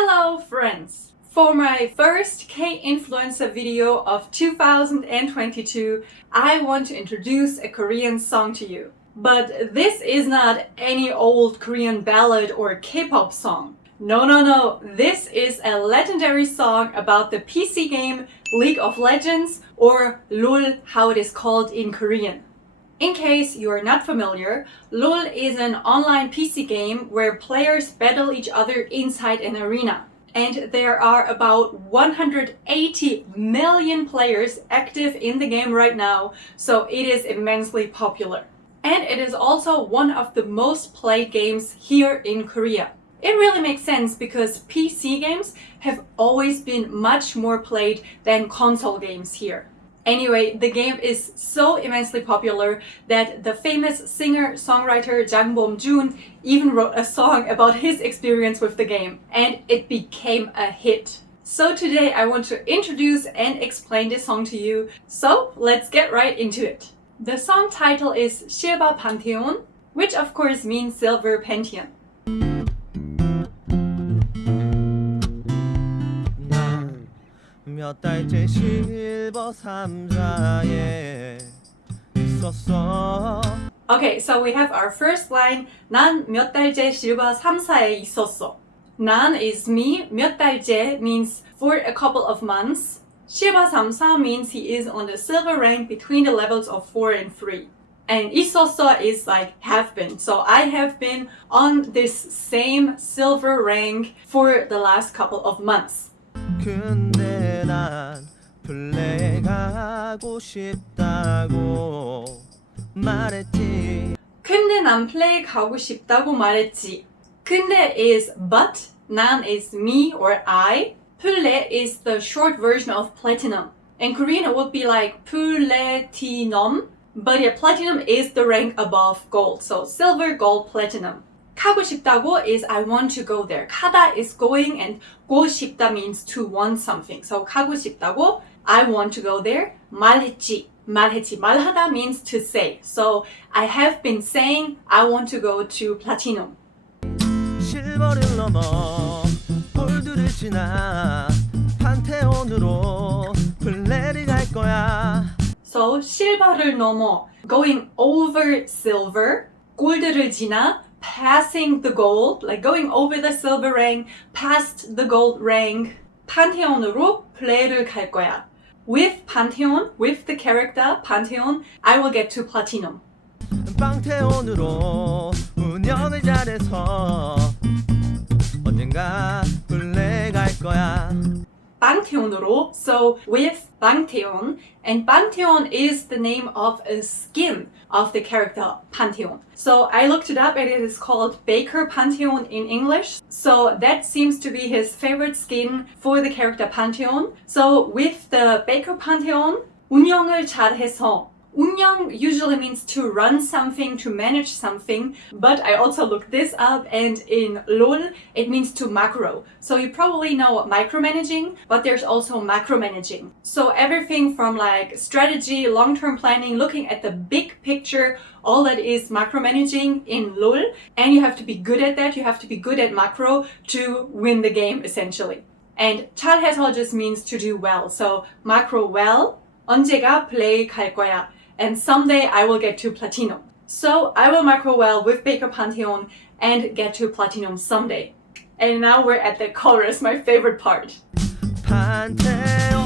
Hello friends! For my first K-influencer video of 2022, I want to introduce a Korean song to you. But this is not any old Korean ballad or K-pop song. No. This is a legendary song about the PC game League of Legends, or LOL, how it is called in Korean. In case you are not familiar, LOL is an online PC game where players battle each other inside an arena. And there are about 180 million players active in the game right now, so it is immensely popular. And it is also one of the most played games here in Korea. It really makes sense because PC games have always been much more played than console games here. Anyway, the game is so immensely popular that the famous singer-songwriter Jang Bom-jun even wrote a song about his experience with the game, and it became a hit. So today I want to introduce and explain this song to you, so let's get right into it. The song title is 실버판테온, which of course means Silver Pantheon. 몇 달째 실버 삼사에 있었어. Okay, so we have our first line. 난 몇 달째 실버 3사에 있었어. 난 is me. 몇 달째 means for a couple of months. 실버 3사 means he is on the silver rank between the levels of 4 and 3. And 있었어 is like have been. So I have been on this same silver rank for the last couple of months. 근데 난 플레이하고 싶다고 말했지. 근데 난 플레이 가고 싶다고 말했지. 근데 is but, 난 is me or I. 플레 is the short version of platinum. In Korean it would be like platinum, but yeah, platinum is the rank above gold. So silver, gold, platinum. 가고 싶다고 is I want to go there. 가다 is going and 고 싶다 means to want something. So 가고 싶다고, I want to go there. 말했지. 말하다 means to say. So I have been saying I want to go to platinum. 실버를 넘어 골드를 지나 판테온으로 플레이를 갈 거야. So 실버를 넘어, going over silver. 골드를 지나, passing the gold, like going over the silver rank, past the gold rank. 판테온으로 플레이를 갈 거야. With Pantheon, with the character Pantheon, I will get to platinum. 판테온으로 운영을 잘해서 언젠가 플레이 갈 거야. Pantheon으로, so with Pantheon, and Pantheon is the name of a skin of the character Pantheon. So I looked it up and it is called Baker Pantheon in English. So that seems to be his favorite skin for the character Pantheon. So with the Baker Pantheon, 운영을 잘해서. 운영 usually means to run something, to manage something, but I also looked this up and in LOL it means to macro. So you probably know micromanaging, but there's also macromanaging. So everything from like strategy, long-term planning, looking at the big picture, all that is macromanaging in LOL, and you have to be good at that, you have to be good at macro to win the game essentially. And 잘해서 just means to do well. So macro well, 언제가 플레이 갈 거야. And someday I will get to platinum. So I will macro well with Baker Pantheon and get to platinum someday. And now we're at the chorus, my favorite part. 판테온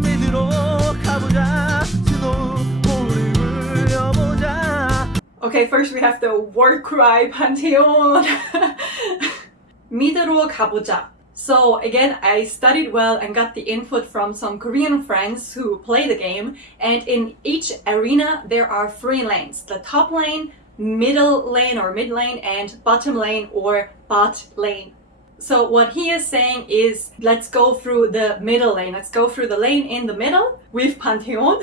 믿으러 가보자. 스노우볼을 불려보자. Okay, first we have the war cry, Pantheon. 믿으러 가보자. So again, I studied well and got the input from some Korean friends who play the game. And in each arena, there are 3 lanes. The top lane, middle lane or mid lane, and bottom lane or bot lane. So what he is saying is, let's go through the middle lane. Let's go through the lane in the middle with Pantheon.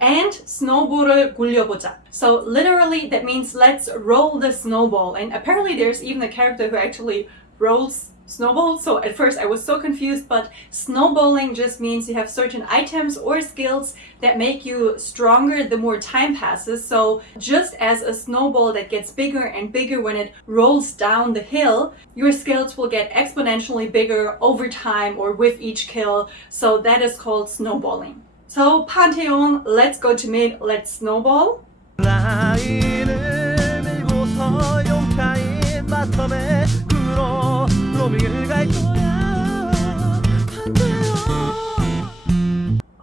And snowball을 굴려보자. So literally that means let's roll the snowball. And apparently there's even a character who actually rolls snowballs. So at first I was so confused, but snowballing just means you have certain items or skills that make you stronger the more time passes. So just as a snowball that gets bigger and bigger when it rolls down the hill, your skills will get exponentially bigger over time or with each kill. So that is called snowballing. So Pantheon, let's go to mid, let's snowball. 라인을 밀고서 용타임 바텀에 궁으로 로밍을 갈 거야 판테온.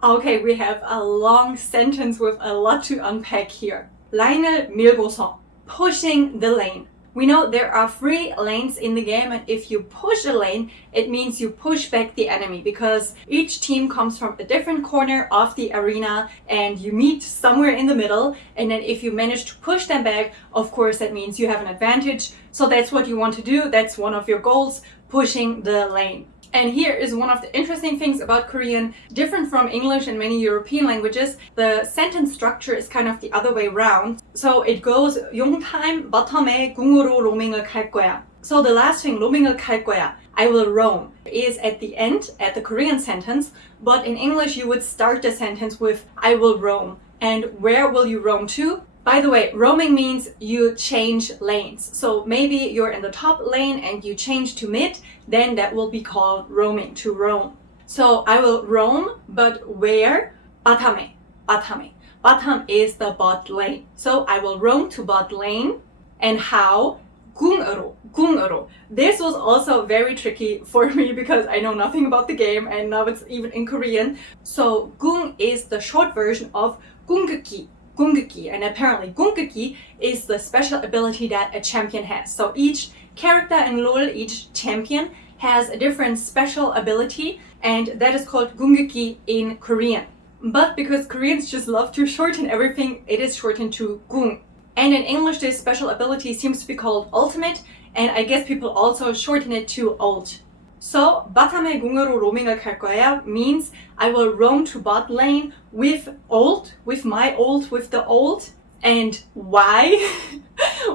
Okay, we have a long sentence with a lot to unpack here. 라인을 밀고서, pushing the lane. We know there are 3 lanes in the game, and if you push a lane, it means you push back the enemy because each team comes from a different corner of the arena and you meet somewhere in the middle. And then if you manage to push them back, of course, that means you have an advantage. So that's what you want to do. That's one of your goals, pushing the lane. And here is one of the interesting things about Korean, different from English and many European languages. The sentence structure is kind of the other way around. So it goes 용타임 바텀에 궁으로 로밍을 갈 거야. So the last thing, 로밍을 갈 거야, I will roam, is at the end, at the Korean sentence. But in English, you would start the sentence with I will roam. And where will you roam to? By the way, roaming means you change lanes. So maybe you're in the top lane and you change to mid, then that will be called roaming, to roam. So I will roam, but where? 바텀에, 바텀에. Bottom is the bot lane. So I will roam to bot lane. And how? 궁으로, 궁으로. This was also very tricky for me because I know nothing about the game and now it's even in Korean. So 궁 is the short version of 궁극기. 궁극기, and apparently 궁극기 is the special ability that a champion has. So each character in LoL, each champion has a different special ability, and that is called 궁극기 in Korean. But because Koreans just love to shorten everything, it is shortened to 궁. And in English, this special ability seems to be called ultimate, and I guess people also shorten it to ult. So 바텀에 궁으로 로밍을 갈 거야 means I will roam to bot lane with ult, with my ult, with the ult. And why?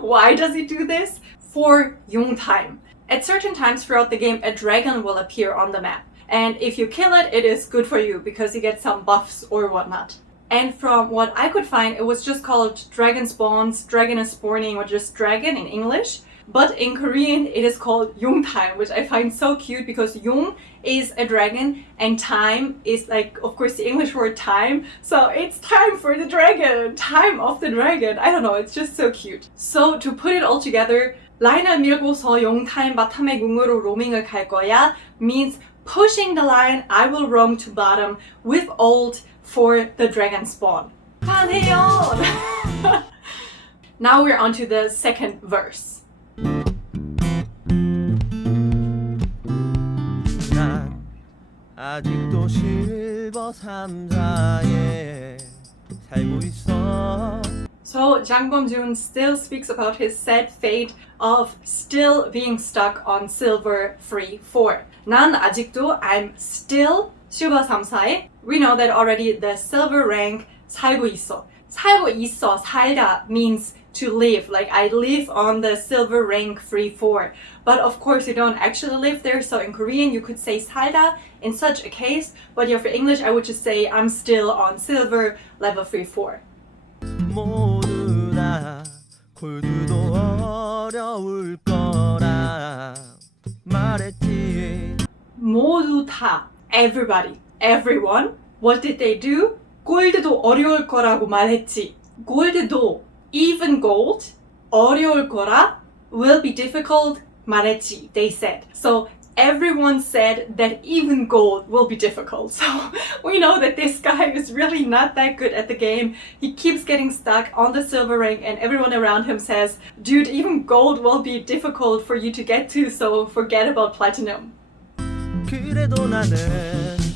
Why does it do this? For 용타임. At certain times throughout the game, a dragon will appear on the map. And if you kill it, it is good for you because you get some buffs or whatnot. And from what I could find, it was just called dragon spawns, dragon is spawning, or just dragon in English. But in Korean, it is called 용타임, which I find so cute because 용 is a dragon and time is like, of course, the English word time. So it's time for the dragon, time of the dragon. I don't know, it's just so cute. So to put it all together, 라인을 밀고서 용타임 바텀에 궁으로 로밍을 갈 거야 means pushing the line, I will roam to bottom with ult for the dragon spawn. Pantheon! Now we're on to the second verse. 난 아직도 실버 삼사에 살고 있어. So Jang Bom-joon still speaks about his sad fate of still being stuck on silver 3-4. 난 아직도, I'm still 실버 3사에. We know that already the silver rank 살고 있어. 살고 있어, 살다 means to live, like I live on the silver rank 3-4. But of course you don't actually live there, so in Korean you could say 살다 in such a case, but yeah, for English I would just say I'm still on silver level 3-4. 모두 다 골드도 어려울 거라 말했지. 모두 다, everybody, everyone. What did they do? 골드도 어려울 거라고 말했지. 골드도, even gold, 어려울 거라, will be difficult, 말했지, they said. So everyone said that even gold will be difficult. So we know that this guy is really not that good at the game. He keeps getting stuck on the silver rank and everyone around him says, dude, even gold will be difficult for you to get to, so forget about platinum. 그래도 나는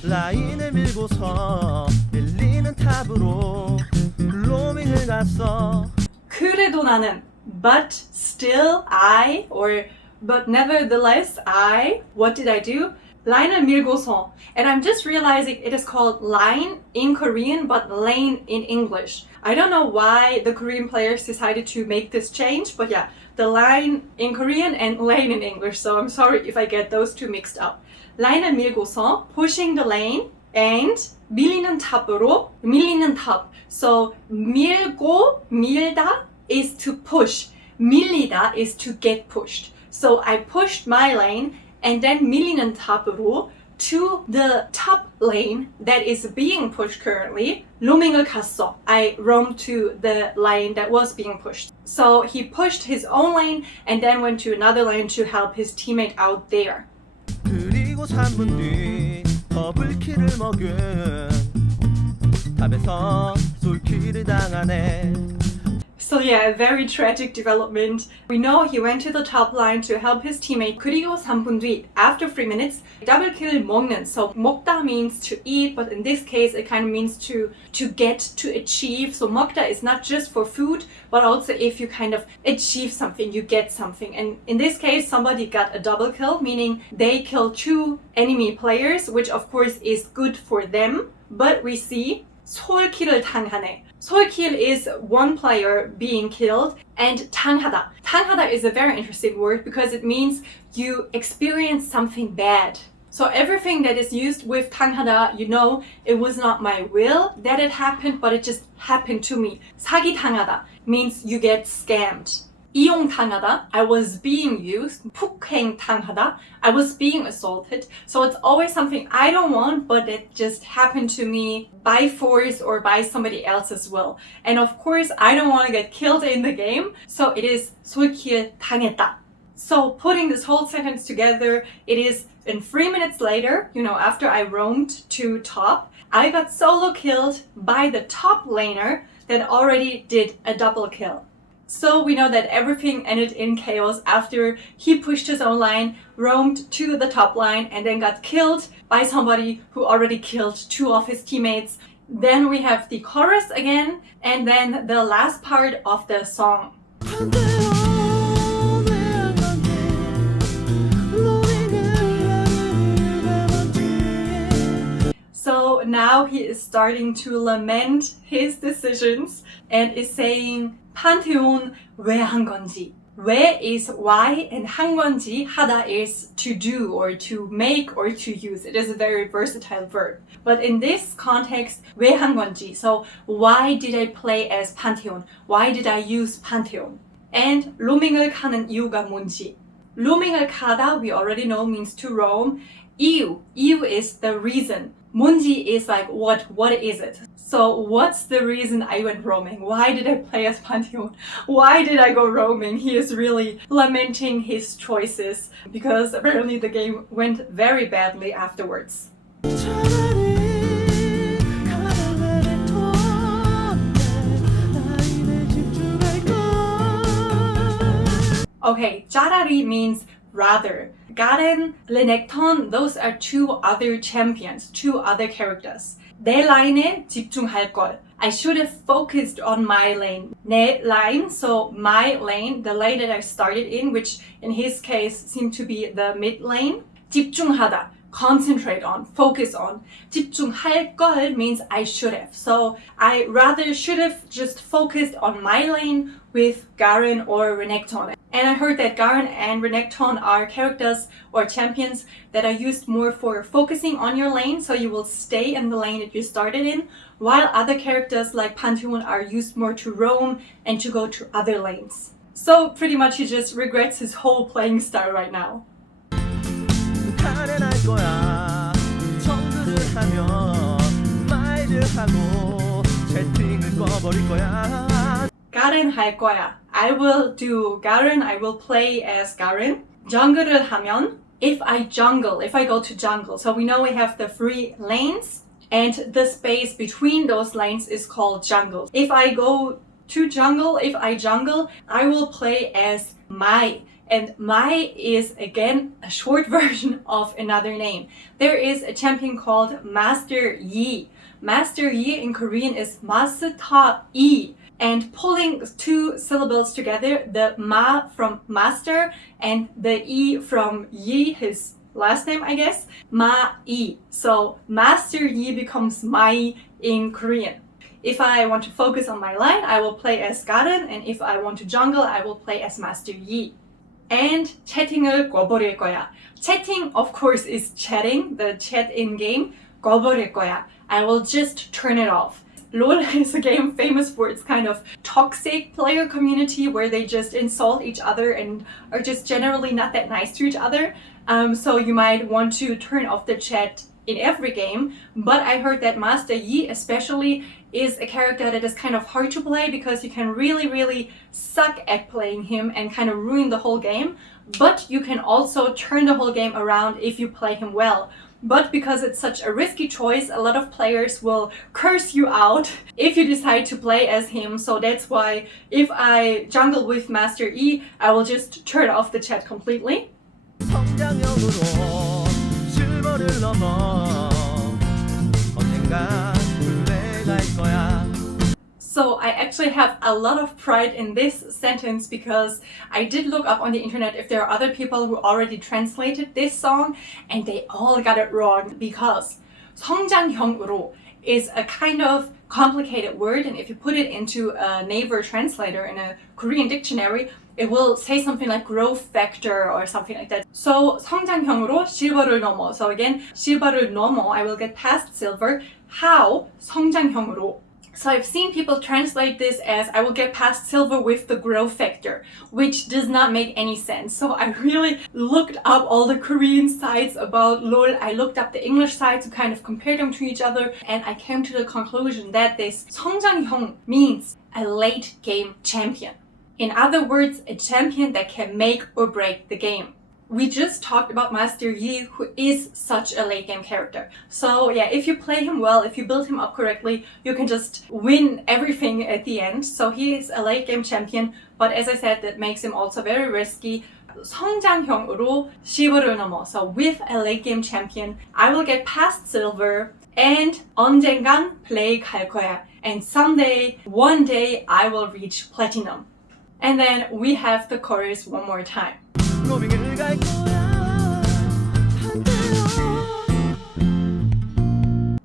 라인을 밀고서 밀리는 탑으로 로밍을 갔어. 그래도 나는, but still I, or but nevertheless I, what did I do? 라인을 밀고서. And I'm just realizing it is called line in Korean, but lane in English. I don't know why the Korean players decided to make this change, but yeah, the line in Korean and lane in English. So I'm sorry if I get those two mixed up. 라인을 밀고서, pushing the lane, and 밀리는 탑으로, 밀리는 탑. So 밀고, 밀다 is to push. 밀리다 is to get pushed. So I pushed my lane and then 밀리는 탑으로 to the top lane that is being pushed currently. 로밍을 갔어. I roamed to the lane that was being pushed. So he pushed his own lane and then went to another lane to help his teammate out there. 그리고 3분 뒤 더블킬을 먹은 탑에서 솔킬을 당하네. So yeah, a very tragic development. We know he went to the top line to help his teammate. 그리고 3분 뒤, after 3 minutes, double kill 먹는. So 먹다 means to eat, but in this case it kind of means to get, to achieve. So 먹다 is not just for food, but also if you kind of achieve something, you get something. And in this case, somebody got a double kill, meaning they killed 2 enemy players, which of course is good for them. But we see 솔킬을 당하네. 솔킬 is one player being killed, and 당하다. 당하다 is a very interesting word because it means you experience something bad. So everything that is used with 당하다, you know, it was not my will that it happened, but it just happened to me. 사기 당하다 means you get scammed. 이용 당하다, I was being used. 폭행 당하다, I was being assaulted. So it's always something I don't want, but it just happened to me by force or by somebody else's will. And of course, I don't want to get killed in the game, so it is 솔킬 당했다. So putting this whole sentence together, it is in 3 minutes later, you know, after I roamed to top, I got solo killed by the top laner that already did a double kill. So we know that everything ended in chaos after he pushed his own line, roamed to the top line, and then got killed by somebody who already killed 2 of his teammates. Then we have the chorus again, and then the last part of the song. So now he is starting to lament his decisions and is saying, Pantheon, 왜 한 건지. 왜 is why and 한 건지, 하다 is to do or to make or to use. It is a very versatile verb. But in this context, 왜 한 건지. So why did I play as Pantheon? Why did I use Pantheon? And 로밍을 가는 이유가 뭔지. 로밍을 가다, we already know, means to roam. 이유 is the reason. 뭔지 is like what is it? So what's the reason I went roaming? Why did I play as Pantheon? Why did I go roaming? He is really lamenting his choices because apparently the game went very badly afterwards. Okay, 차라리 means rather. Garen, Renekton, those are 2 other champions, 2 other characters. 내 라인에 집중할 걸. I should have focused on my lane. 내 line, so my lane, the lane that I started in, which in his case seemed to be the mid lane. 집중하다, concentrate on, focus on. 집중할 걸 means I should have. So I rather should have just focused on my lane with Garen or Renekton. And I heard that Garen and Renekton are characters or champions that are used more for focusing on your lane, so you will stay in the lane that you started in, while other characters like Pantheon are used more to roam and to go to other lanes. So pretty much he just regrets his whole playing style right now. 가렌할 거야 청구를 하면 말을 하고 채팅을 꺼버릴 거야 Garen 할 거야. I will do Garen. I will play as Garen. Jungle를 하면, if I go to jungle. So we know we have the 3 lanes, and the space between those lanes is called jungle. If I go to jungle, if I jungle, I will play as Mai. And Mai is again a short version of another name. There is a champion called Master Yi. Master Yi in Korean is Master Yi. And pulling 2 syllables together, the ma from master and the yi from yi, his last name, I guess, Ma-i. So Master Yi becomes Mai in Korean. If I want to focus on my line, I will play as Garen, and if I want to jungle, I will play as Master Yi. And 채팅을 꺼버릴 거야. Chatting, of course, is chatting, the chat in-game. 꺼버릴 거야. I will just turn it off. LOL is a game famous for its kind of toxic player community where they just insult each other and are just generally not that nice to each other. So you might want to turn off the chat in every game. But I heard that Master Yi especially is a character that is kind of hard to play because you can really suck at playing him and kind of ruin the whole game. But you can also turn the whole game around if you play him well. But because it's such a risky choice, a lot of players will curse you out if you decide to play as him. So that's why if I jungle with Master Yi, I will just turn off the chat completely. 성장형으로 실버를 넘어 언젠가 불러갈 거야. So I actually have a lot of pride in this sentence because I did look up on the internet if there are other people who already translated this song and they all got it wrong because 성장형으로 is a kind of complicated word, and if you put it into a Naver translator in a Korean dictionary, it will say something like growth factor or something like that. So 성장형으로 실버를 넘어. So again, 실버를 넘어, I will get past silver. How? 성장형으로. So I've seen people translate this as I will get past silver with the growth factor, which does not make any sense. So I really looked up all the Korean sites about LOL. I looked up the English sites to kind of compare them to each other, and I came to the conclusion that this 성장형 means a late game champion. In other words, a champion that can make or break the game. We just talked about Master Yi, who is such a late game character. So yeah, if you play him well, if you build him up correctly, you can just win everything at the end. So he is a late game champion, but as I said, that makes him also very risky. 성장형으로 실버를 넘어. So with a late game champion, I will get past silver and 언젠간 play 갈 거야. And someday, one day, I will reach platinum. And then we have the chorus one more time. 로밍을 갈 거야 Pantheon.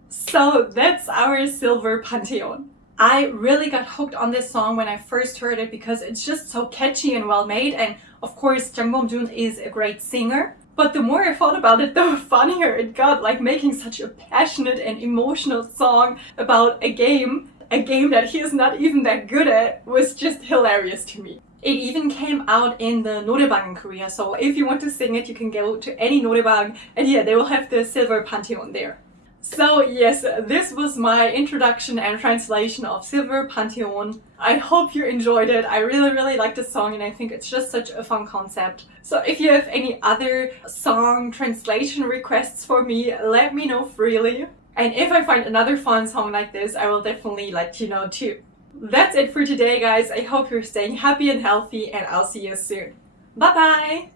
So that's our silver Pantheon. I really got hooked on this song when I first heard it because it's just so catchy and well made, and of course Jang Bom-jun is a great singer. But the more I thought about it, the funnier it got, like making such a passionate and emotional song about a game that he is not even that good at was just hilarious to me. It even came out in the 노래방 in Korea, so if you want to sing it, you can go to any 노래방, and yeah, they will have the silver Pantheon there. So yes, this was my introduction and translation of Silver Pantheon. I hope you enjoyed it. I really like the song, and I think it's just such a fun concept. So if you have any other song translation requests for me, let me know freely. And if I find another fun song like this, I will definitely let you know too. That's it for today, guys. I hope you're staying happy and healthy, and I'll see you soon. Bye bye!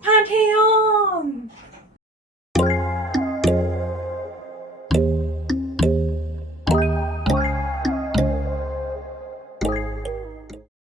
Pantheon!